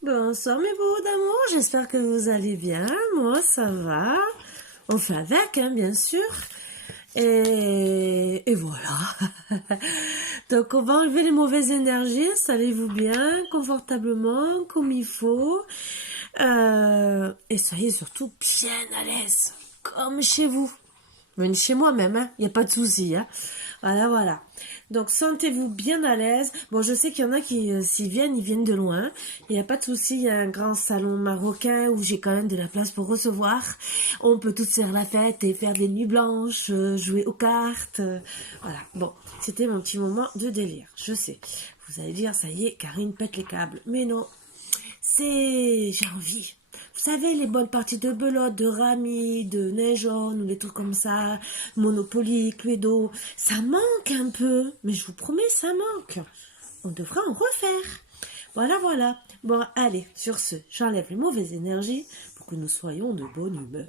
Bonsoir mes beaux d'amour, j'espère que vous allez bien, moi ça va, on fait avec hein, bien sûr, et voilà. Donc on va enlever les mauvaises énergies, installez-vous bien, confortablement, comme il faut, et soyez surtout bien à l'aise, comme chez vous. Venez chez moi même, hein, il n'y a pas de souci. Hein. Voilà, voilà. Donc, sentez-vous bien à l'aise. Bon, je sais qu'il y en a qui, s'ils viennent, ils viennent de loin. Il n'y a pas de souci, il y a un grand salon marocain où j'ai quand même de la place pour recevoir. On peut tous faire la fête et faire des nuits blanches, jouer aux cartes. Voilà. Bon, c'était mon petit moment de délire. Je sais. Vous allez dire, ça y est, Karine pète les câbles. Mais non, j'ai envie. Vous savez, les bonnes parties de belote, de rami, de neige jaune, ou des trucs comme ça, Monopoly, Cluedo, ça manque un peu. Mais je vous promets, ça manque. On devra en refaire. Voilà, voilà. Bon, allez, sur ce, j'enlève les mauvaises énergies pour que nous soyons de bonne humeur.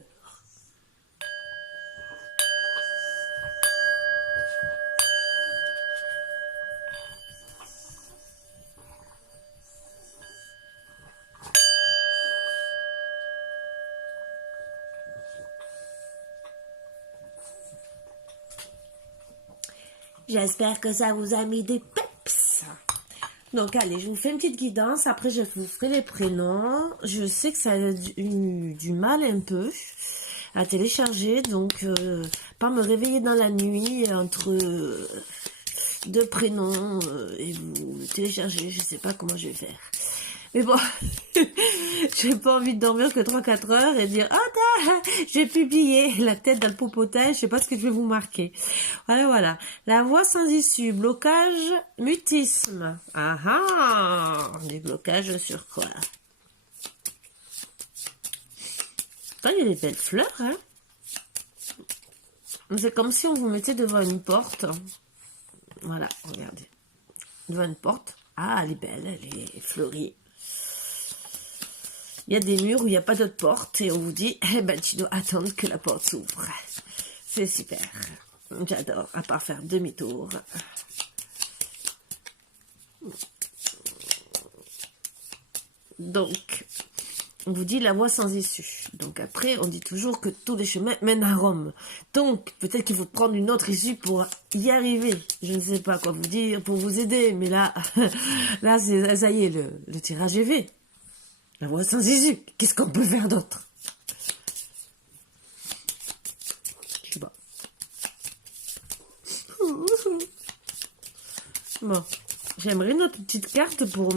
J'espère que ça vous a mis des peps. Donc, allez, je vous fais une petite guidance. Après, je vous ferai les prénoms. Je sais que ça a eu du mal un peu à télécharger. Donc, pas me réveiller dans la nuit entre deux prénoms et vous télécharger. Je sais pas comment je vais faire. Mais bon, j'ai pas envie de dormir que 3-4 heures et dire ah j'ai publié la tête dans le popotin, je sais pas ce que je vais vous marquer. Voilà, voilà. La voix sans issue, blocage, mutisme. Ah ah, des blocages sur quoi? Attends, il y a des belles fleurs, hein. C'est comme si on vous mettait devant une porte. Voilà, regardez. Devant une porte. Ah, elle est belle, elle est fleurie. Il y a des murs où il n'y a pas d'autre porte et on vous dit, eh ben, tu dois attendre que la porte s'ouvre. C'est super. J'adore, à part faire demi-tour. Donc, on vous dit la voie sans issue. Donc après, on dit toujours que tous les chemins mènent à Rome. Donc, peut-être qu'il faut prendre une autre issue pour y arriver. Je ne sais pas quoi vous dire pour vous aider, mais là, là, ça y est, le tirage est fait. La voix sans issue. Qu'est-ce qu'on peut faire d'autre? Je sais pas. Bon. J'aimerais une autre petite carte pour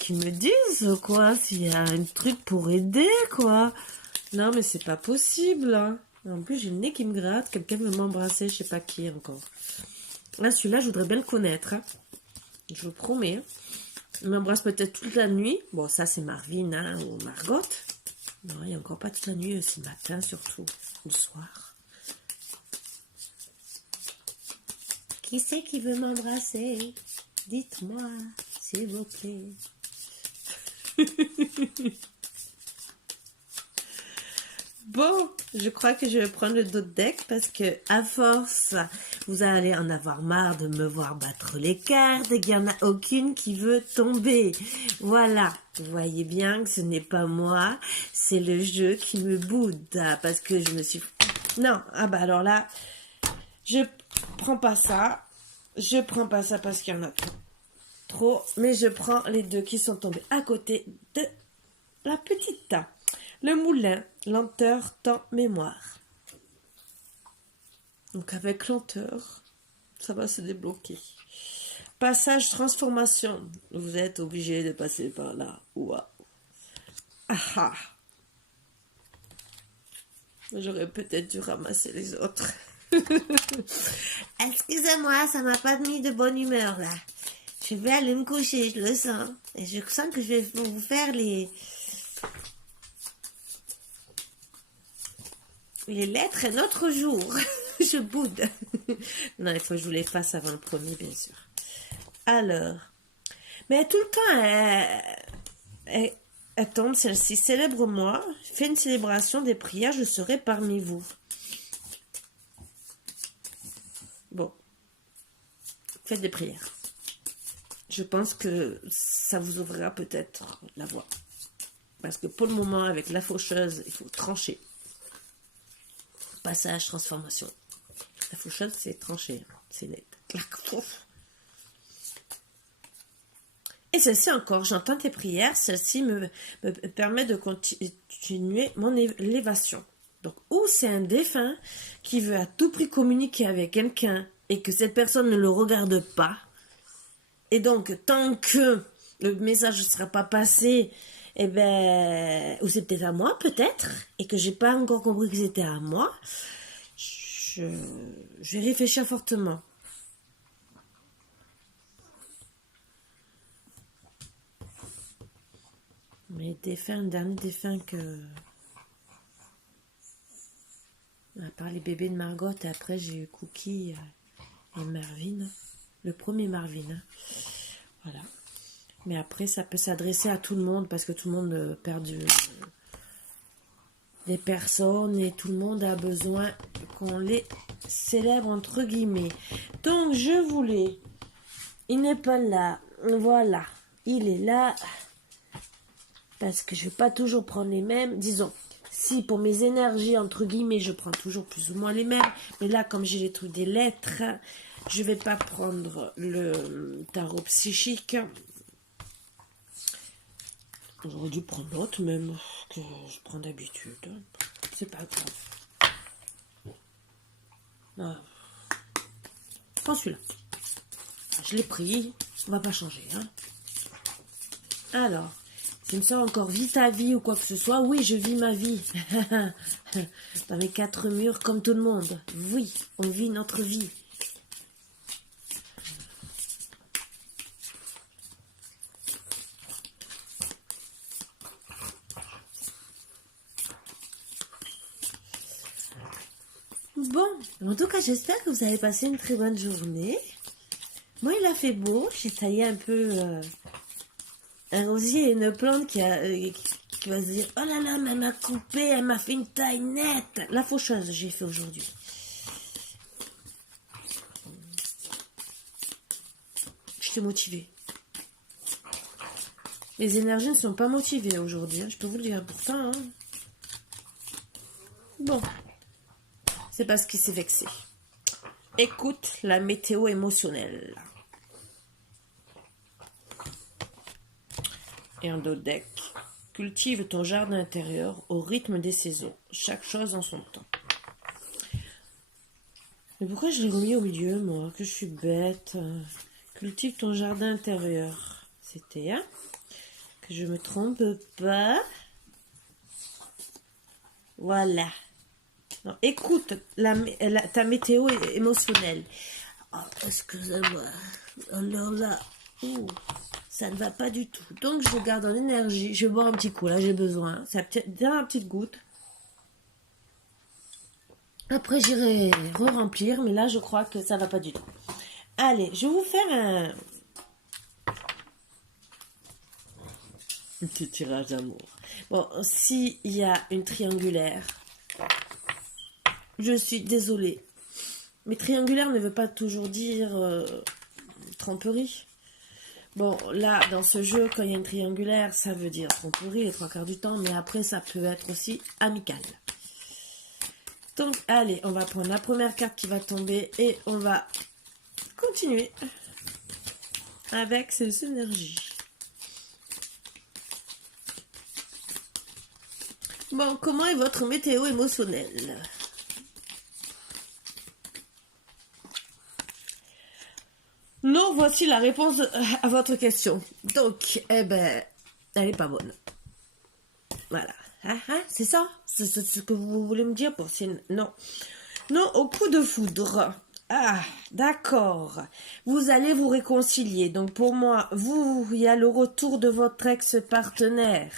qui me dise, quoi, s'il y a un truc pour aider, quoi. Non, mais c'est pas possible, hein. En plus, j'ai le nez qui me gratte. Quelqu'un veut m'embrasser, je sais pas qui encore. Là, celui-là, je voudrais bien le connaître, hein. Je vous promets, hein. Il m'embrasse peut-être toute la nuit. Bon, ça, c'est Marvin hein, ou Margot. Non, il n'y a encore pas toute la nuit, c'est le matin surtout, le soir. Qui c'est qui veut m'embrasser? Dites-moi, s'il vous plaît. Bon, je crois que je vais prendre le dos de deck parce que, à force, vous allez en avoir marre de me voir battre les cartes et qu'il n'y en a aucune qui veut tomber. Voilà, vous voyez bien que ce n'est pas moi, c'est le jeu qui me boude parce que je me suis... Non, ah bah alors là, je prends pas ça. Je prends pas ça parce qu'il y en a trop, mais je prends les deux qui sont tombés à côté de la petite. Le moulin, lenteur, temps, mémoire. Donc avec lenteur, ça va se débloquer. Passage, transformation. Vous êtes obligé de passer par là. Waouh. Ah ah. J'aurais peut-être dû ramasser les autres. Excusez-moi, ça m'a pas mis de bonne humeur là. Je vais aller me coucher, je le sens. Et je sens que je vais vous faire les lettres un autre jour. Je boude. Non, il faut que je vous les fasse avant le premier, bien sûr. Alors, mais tout le temps, elle tombe celle-ci. Célèbre-moi, fais une célébration des prières, je serai parmi vous. Bon, faites des prières. je pense que ça vous ouvrira peut-être la voie. Parce que pour le moment, avec la faucheuse, il faut trancher. Passage, transformation. La faucheuse, c'est trancher. C'est net. Et celle-ci encore, j'entends tes prières. Celle-ci me permet de continuer mon élévation. Donc, ou c'est un défunt qui veut à tout prix communiquer avec quelqu'un et que cette personne ne le regarde pas. Et donc, tant que le message ne sera pas passé, eh ben, ou c'est peut-être à moi, peut-être, et que j'ai pas encore compris que c'était à moi, je vais réfléchir fortement. Mais défunt, le dernier défunt que... À part les bébés de Margot, et après j'ai eu Cookie et Marvin. Le premier Marvin. Voilà. Mais après, ça peut s'adresser à tout le monde, parce que tout le monde perd des personnes, et tout le monde a besoin qu'on les célèbre, entre guillemets. Donc, je voulais... Il n'est pas là. Voilà. Il est là. Parce que je ne vais pas toujours prendre les mêmes. Disons, si pour mes énergies, entre guillemets, je prends toujours plus ou moins les mêmes. Mais là, comme j'ai les trucs des lettres, je ne vais pas prendre le tarot psychique. J'aurais dû prendre l'autre même, que je prends d'habitude. C'est pas grave. Ah. Prends celui-là. Je l'ai pris. On va pas changer. Hein. Alors, si me sort encore vie ta vie ou quoi que ce soit, oui, je vis ma vie. Dans mes 4 murs, comme tout le monde. Oui, on vit notre vie. Bon, en tout cas, j'espère que vous avez passé une très bonne journée. Moi, il a fait beau. J'ai taillé un peu un rosier et une plante qui va se dire « Oh là là, mais elle m'a coupé, elle m'a fait une taille nette !» La faucheuse, j'ai fait aujourd'hui. J'étais motivée. Les énergies ne sont pas motivées aujourd'hui, hein, je peux vous le dire. Pourtant, hein. Bon. C'est parce qu'il s'est vexé. Écoute la météo émotionnelle. Et en dos deck, cultive ton jardin intérieur au rythme des saisons, chaque chose en son temps. Mais pourquoi je l'ai remis au milieu, moi, que je suis bête. Cultive ton jardin intérieur. C'était, hein, que je me trompe pas. Voilà. Non, écoute ta météo émotionnelle. Oh, excusez-moi. Alors là, ça ne va pas du tout. Donc, je garde en énergie. Je vais boire un petit coup, là, j'ai besoin. Ça peut-être bien une petite goutte. Après, j'irai re-remplir, mais là, je crois que ça ne va pas du tout. Allez, je vais vous faire un petit tirage d'amour. Bon, s'il y a une triangulaire... Je suis désolée. Mais triangulaire ne veut pas toujours dire tromperie. Bon, là, dans ce jeu, quand il y a une triangulaire, ça veut dire tromperie les 3 quarts du temps. Mais après, ça peut être aussi amical. Donc, allez, on va prendre la première carte qui va tomber. Et on va continuer avec ces énergies. Bon, comment est votre météo émotionnelle ? Non, voici la réponse à votre question. Donc, eh ben, elle est pas bonne. Voilà. C'est ça? C'est ce que vous voulez me dire pour non. Non, au coup de foudre. Ah, d'accord. Vous allez vous réconcilier. Donc, pour moi, il y a le retour de votre ex-partenaire.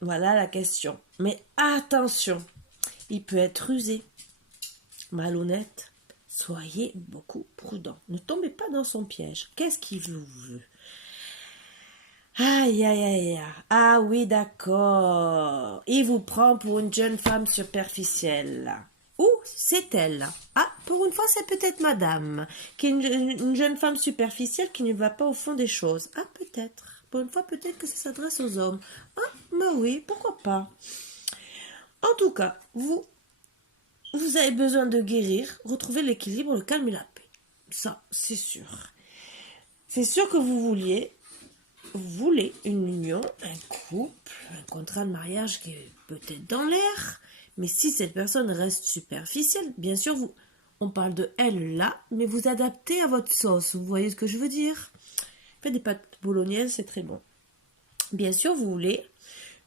Voilà la question. Mais attention, il peut être rusé, malhonnête. Soyez beaucoup prudent. Ne tombez pas dans son piège. Qu'est-ce qu'il vous veut? Aïe, aïe, aïe. Ah oui, d'accord. Il vous prend pour une jeune femme superficielle. Ou c'est elle. Ah, pour une fois, c'est peut-être madame, qui est une jeune femme superficielle qui ne va pas au fond des choses. Ah, peut-être. Pour une fois, peut-être que ça s'adresse aux hommes. Ah, bah oui, pourquoi pas. En tout cas, vous avez besoin de guérir, retrouver l'équilibre, le calme et la paix. Ça, c'est sûr. C'est sûr que vous voulez une union, un couple, un contrat de mariage qui est peut-être dans l'air, mais si cette personne reste superficielle, bien sûr, on parle de elle là, mais vous adaptez à votre sauce, vous voyez ce que je veux dire? Faites des pâtes bolognaises, c'est très bon. Bien sûr, vous voulez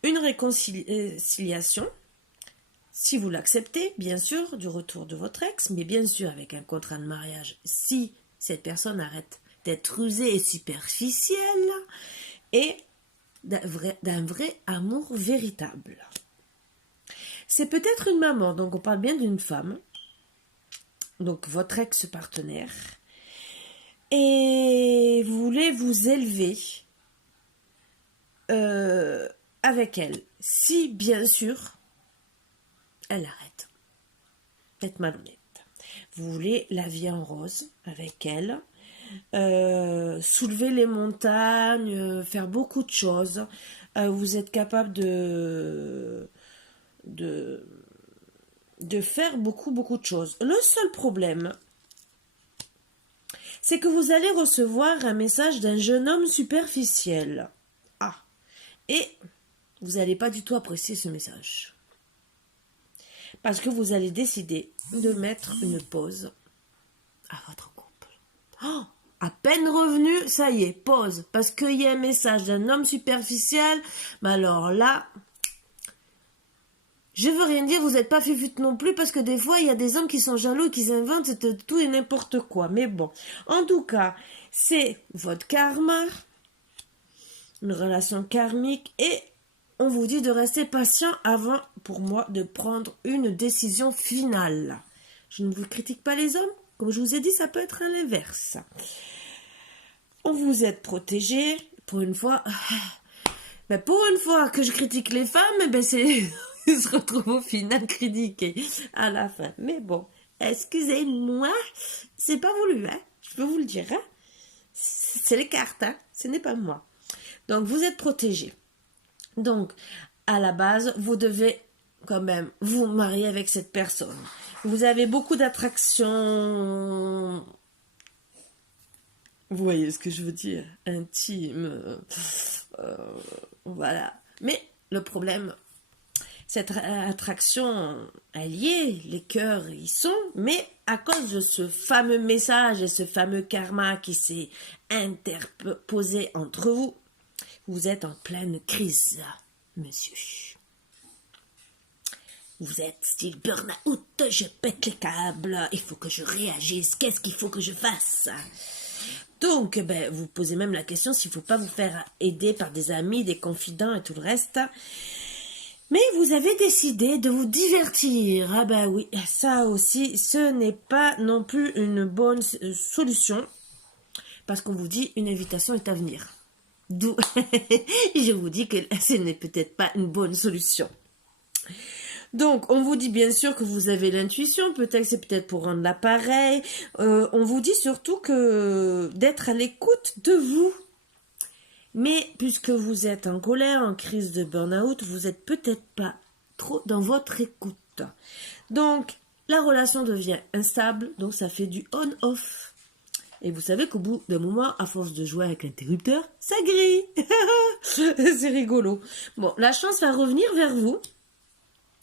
une réconciliation, si vous l'acceptez, bien sûr, du retour de votre ex, mais bien sûr avec un contrat de mariage, si cette personne arrête d'être rusée et superficielle, et d'un vrai amour véritable. C'est peut-être une maman, donc on parle bien d'une femme, donc votre ex-partenaire, et vous voulez vous élever avec elle, si bien sûr elle arrête d'être malhonnête. Vous voulez la vie en rose avec elle, soulever les montagnes, faire beaucoup de choses. Vous êtes capable de faire beaucoup de choses. Le seul problème, c'est que vous allez recevoir un message d'un jeune homme superficiel. Ah, et vous n'allez pas du tout apprécier ce message. Parce que vous allez décider de mettre une pause à votre couple. Oh, à peine revenu, ça y est, pause. Parce qu'il y a un message d'un homme superficiel, mais alors là, je veux rien dire, vous n'êtes pas fifute non plus, parce que des fois, il y a des hommes qui sont jaloux et qui inventent tout et n'importe quoi. Mais bon, en tout cas, c'est votre karma, une relation karmique, et on vous dit de rester patient avant, pour moi, de prendre une décision finale. Je ne vous critique pas les hommes, comme je vous ai dit, ça peut être à l'inverse. On vous êtes protégé, pour une fois. Ben pour une fois que je critique les femmes, ben c'est ils se retrouvent au final critiqués à la fin. Mais bon, excusez-moi, c'est pas voulu, hein. Je peux vous le dire, hein. C'est les cartes, hein. Ce n'est pas moi. Donc vous êtes protégé. Donc, à la base, vous devez quand même vous marier avec cette personne. Vous avez beaucoup d'attractions, vous voyez ce que je veux dire, intime, voilà. Mais le problème, cette attraction, elle y est, les cœurs y sont, mais à cause de ce fameux message et ce fameux karma qui s'est interposé entre vous, vous êtes en pleine crise, monsieur. Vous êtes style burn-out, je pète les câbles, il faut que je réagisse, qu'est-ce qu'il faut que je fasse? Donc, ben, vous posez même la question s'il ne faut pas vous faire aider par des amis, des confidents et tout le reste. Mais vous avez décidé de vous divertir. Ah ben oui, ça aussi, ce n'est pas non plus une bonne solution, parce qu'on vous dit une invitation est à venir. D'où je vous dis que ce n'est peut-être pas une bonne solution. Donc, on vous dit bien sûr que vous avez l'intuition, peut-être c'est peut-être pour rendre l'appareil. On vous dit surtout que d'être à l'écoute de vous. Mais puisque vous êtes en colère, en crise de burn-out, vous n'êtes peut-être pas trop dans votre écoute. Donc, la relation devient instable, donc ça fait du on-off. Et vous savez qu'au bout d'un moment, à force de jouer avec l'interrupteur, ça grille. C'est rigolo. Bon, la chance va revenir vers vous,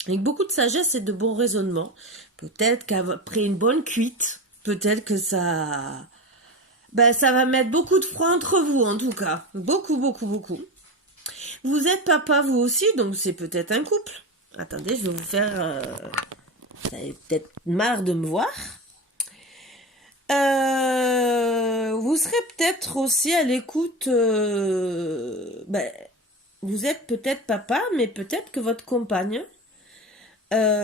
avec beaucoup de sagesse et de bon raisonnement. Peut-être qu'après une bonne cuite, peut-être que ça... Ben, ça va mettre beaucoup de froid entre vous, en tout cas. Beaucoup. Vous êtes papa, vous aussi, donc c'est peut-être un couple. Attendez, je vais vous faire... Vous avez peut-être marre de me voir. Vous serez peut-être aussi à l'écoute... ben, vous êtes peut-être papa, mais peut-être que votre compagne,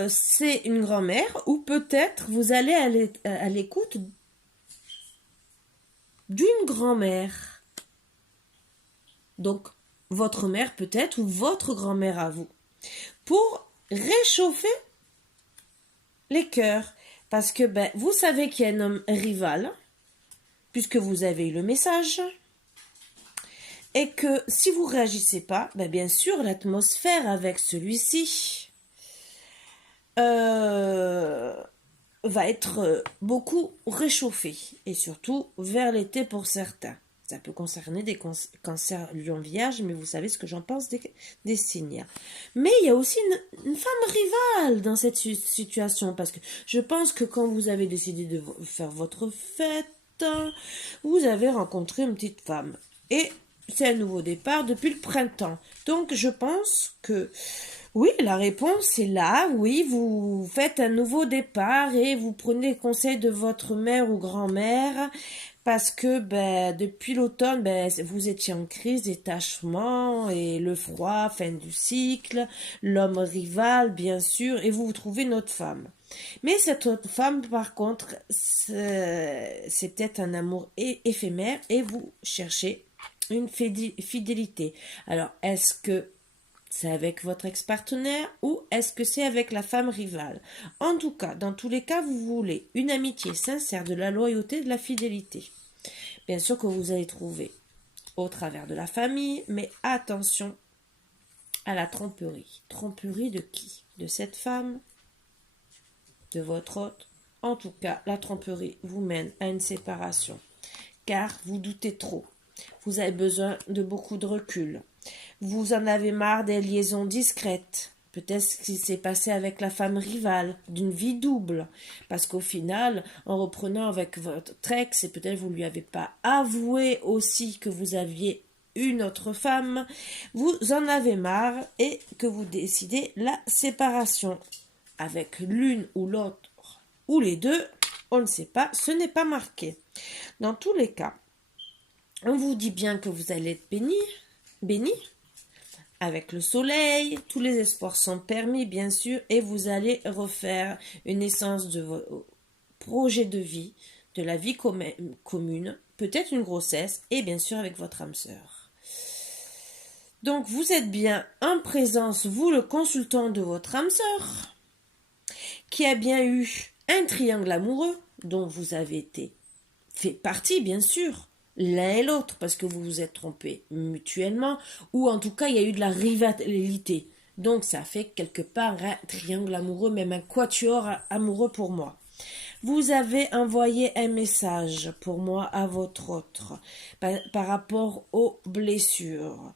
c'est une grand-mère, ou peut-être vous allez à l'écoute d'une grand-mère. Donc, votre mère peut-être, ou votre grand-mère à vous. Pour réchauffer les cœurs. Parce que ben, vous savez qu'il y a un homme rival, puisque vous avez eu le message. Et que si vous ne réagissez pas, ben bien sûr, l'atmosphère avec celui-ci va être beaucoup réchauffée. Et surtout vers l'été pour certains. Ça peut concerner des cancers lion vierge, mais vous savez ce que j'en pense des signes. Mais il y a aussi une femme rivale dans cette situation, parce que je pense que quand vous avez décidé de faire votre fête, vous avez rencontré une petite femme. Et c'est un nouveau départ depuis le printemps. Donc je pense que oui, la réponse est là. Oui, vous faites un nouveau départ et vous prenez les conseils de votre mère ou grand-mère parce que ben, depuis l'automne, ben, vous étiez en crise, détachement et le froid, fin du cycle, l'homme rival, bien sûr, et vous vous trouvez notre femme. Mais cette autre femme, par contre, c'est peut-être un amour éphémère et vous cherchez une fidélité. Alors, est-ce que c'est avec votre ex-partenaire ou est-ce que c'est avec la femme rivale? En tout cas, dans tous les cas, vous voulez une amitié sincère, de la loyauté, de la fidélité. Bien sûr que vous allez trouver au travers de la famille, mais attention à la tromperie. Tromperie de qui? De cette femme? De votre hôte? En tout cas, la tromperie vous mène à une séparation, car vous doutez trop. Vous avez besoin de beaucoup de recul. Vous en avez marre des liaisons discrètes. Peut-être ce qui s'est passé avec la femme rivale, d'une vie double. Parce qu'au final, en reprenant avec votre ex, et peut-être vous ne lui avez pas avoué aussi que vous aviez une autre femme, vous en avez marre et que vous décidez la séparation. Avec l'une ou l'autre, ou les deux, on ne sait pas, ce n'est pas marqué. Dans tous les cas, on vous dit bien que vous allez être béni, avec le soleil, tous les espoirs sont permis, bien sûr, et vous allez refaire une naissance de vos projets de vie, de la vie commune, peut-être une grossesse, et bien sûr avec votre âme sœur. Donc vous êtes bien en présence, vous le consultant de votre âme sœur, qui a bien eu un triangle amoureux, dont vous avez été fait partie, bien sûr, l'un et l'autre, parce que vous vous êtes trompés mutuellement, ou en tout cas, il y a eu de la rivalité. Donc, ça fait quelque part un triangle amoureux, même un quatuor amoureux pour moi. Vous avez envoyé un message pour moi à votre autre par rapport aux blessures.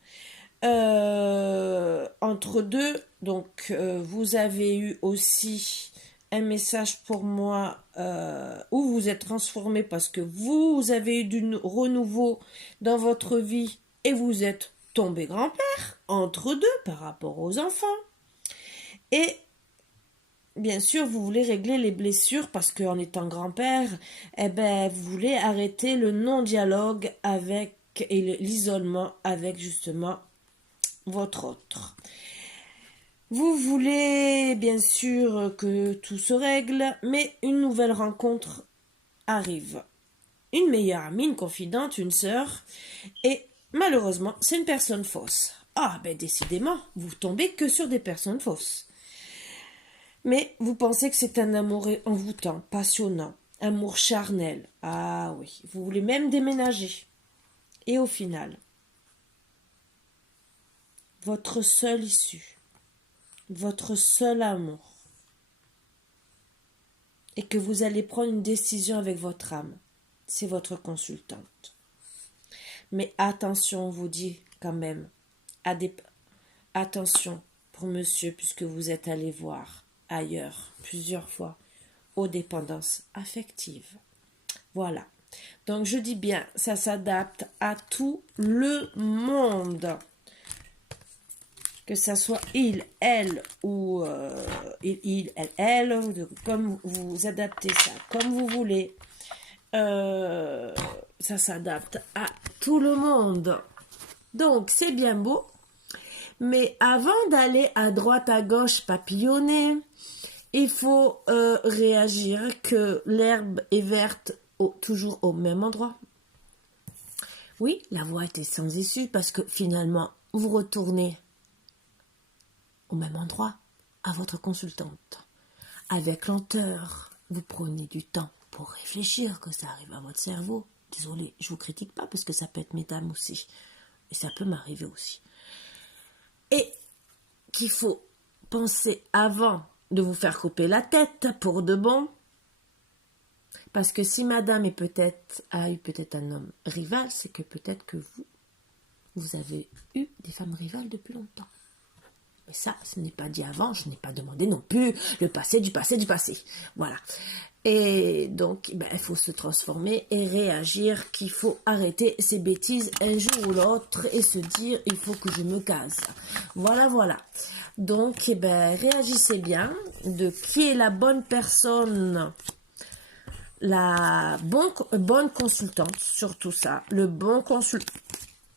Entre deux, donc vous avez eu aussi un message pour moi où vous êtes transformé parce que vous avez eu du renouveau dans votre vie et vous êtes tombé grand-père entre deux par rapport aux enfants. Et bien sûr, vous voulez régler les blessures parce qu'en étant grand-père, eh ben, vous voulez arrêter le non-dialogue avec et l'isolement avec justement votre autre. Vous voulez bien sûr que tout se règle, mais une nouvelle rencontre arrive. Une meilleure amie, une confidente, une sœur, et malheureusement, c'est une personne fausse. Ah, ben décidément, vous tombez que sur des personnes fausses. Mais vous pensez que c'est un amour envoûtant, passionnant, amour charnel. Ah oui, vous voulez même déménager. Et au final, votre seule issue, votre seul amour, et que vous allez prendre une décision avec votre âme, c'est votre consultante. Mais attention, on vous dit quand même, attention pour monsieur, puisque vous êtes allé voir ailleurs plusieurs fois aux dépendances affectives. Voilà. Donc je dis bien, ça s'adapte à tout le monde. Que ça soit il, elle ou il, elle, comme vous adaptez ça, comme vous voulez. Ça s'adapte à tout le monde. Donc c'est bien beau. Mais avant d'aller à droite, à gauche, papillonner, il faut réagir que l'herbe est verte toujours au même endroit. Oui, la voie était sans issue parce que finalement, vous retournez au même endroit, à votre consultante. avec lenteur. Vous prenez du temps pour réfléchir, que ça arrive à votre cerveau. Désolée, je vous critique pas parce que ça peut être mesdames aussi. Et ça peut m'arriver aussi. Et qu'il faut penser avant de vous faire couper la tête pour de bon. Parce que si madame a eu peut-être un homme rival, c'est que peut-être que vous avez eu des femmes rivales depuis longtemps. Mais ça, ce n'est pas dit avant, je n'ai pas demandé non plus le passé du passé du passé. Voilà. Et donc, il faut se transformer et réagir, qu'il faut arrêter ces bêtises un jour ou l'autre et se dire, il faut que je me casse. Voilà, voilà. Donc, réagissez bien de qui est la bonne personne, la bonne consultante, surtout ça, le bon consultant.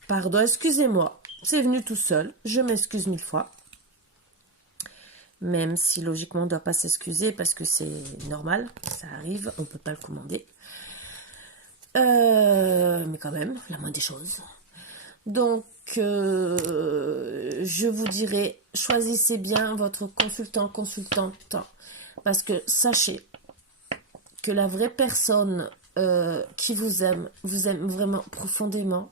Pardon, excusez-moi, c'est venu tout seul, je m'excuse 1000 fois. Même si logiquement on ne doit pas s'excuser parce que c'est normal, ça arrive, on ne peut pas le commander. Mais quand même, la moindre des choses. Donc, je vous dirais, choisissez bien votre consultante, parce que sachez que la vraie personne qui vous aime vraiment profondément,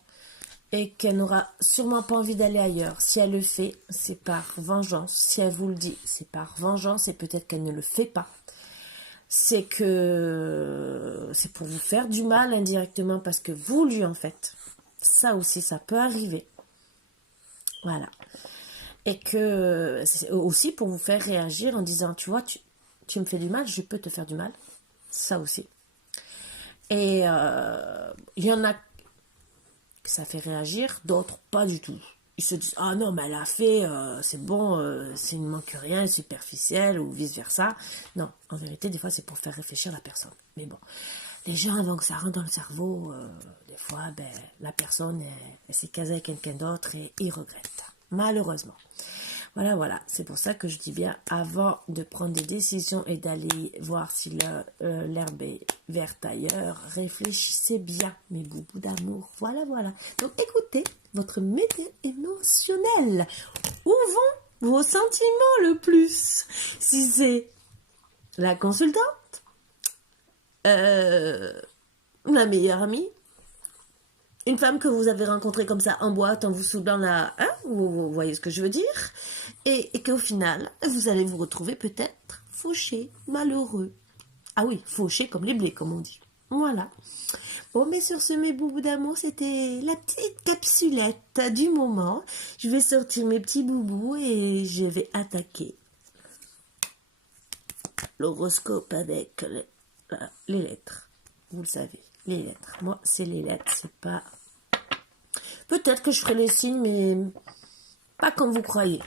et qu'elle n'aura sûrement pas envie d'aller ailleurs. Si elle le fait, c'est par vengeance. Si elle vous le dit, c'est par vengeance, et peut-être qu'elle ne le fait pas. C'est que c'est pour vous faire du mal indirectement, parce que vous lui en faites. Ça aussi, ça peut arriver. Voilà. Et que c'est aussi pour vous faire réagir en disant, tu vois, tu me fais du mal, je peux te faire du mal. Ça aussi. Et il y en a que ça fait réagir, d'autres pas du tout. Ils se disent, ah non, mais elle a fait, c'est bon, il ne manque rien, superficiel, ou vice-versa. Non, en vérité, des fois, c'est pour faire réfléchir la personne. Mais bon, les gens, avant que ça rentre dans le cerveau, des fois, la personne, elle s'est casée avec quelqu'un d'autre et ils regrettent. Malheureusement. Voilà, voilà. C'est pour ça que je dis bien, avant de prendre des décisions et d'aller voir si l'herbe est verte ailleurs, réfléchissez bien, mes boubous d'amour. Voilà, voilà. Donc, écoutez votre métier émotionnel. Où vont vos sentiments le plus? Si c'est la consultante, la meilleure amie, une femme que vous avez rencontrée comme ça en boîte, en vous soudant la... Hein, vous voyez ce que je veux dire? Et qu'au final, vous allez vous retrouver peut-être fauché, malheureux. Ah oui, fauché comme les blés, comme on dit. Voilà. Bon, mais sur ce, mes boubous d'amour, c'était la petite capsulette du moment. Je vais sortir mes petits boubous et je vais attaquer l'horoscope avec les lettres. Vous le savez, les lettres. Moi, c'est les lettres, c'est pas... Peut-être que je ferai les signes, mais pas comme vous croyez.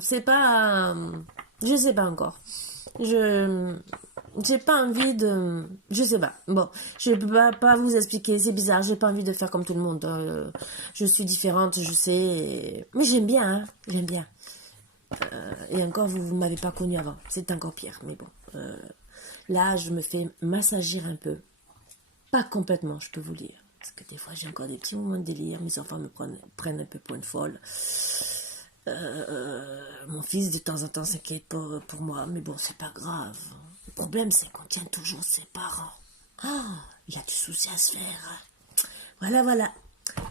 C'est pas... Je sais pas encore. J'ai pas envie de... Je sais pas. Bon, je peux pas vous expliquer. C'est bizarre, j'ai pas envie de faire comme tout le monde. Je suis différente, je sais. Mais j'aime bien, hein. J'aime bien. Et encore, vous m'avez pas connue avant. C'est encore pire, mais bon. Là, je me fais massager un peu. Pas complètement, je peux vous le dire. Parce que des fois, j'ai encore des petits moments de délire. Mes enfants me prennent un peu pour une folle. Mon fils, de temps en temps, s'inquiète pour moi. Mais bon, c'est pas grave. Le problème, c'est qu'on tient toujours ses parents. Ah, il y a du souci à se faire. Voilà, voilà.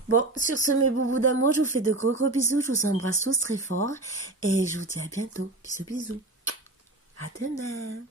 Bon, sur ce, mes boubous d'amour, je vous fais de gros gros bisous. Je vous embrasse tous très fort. Et je vous dis à bientôt. Bisous, bisous. À demain.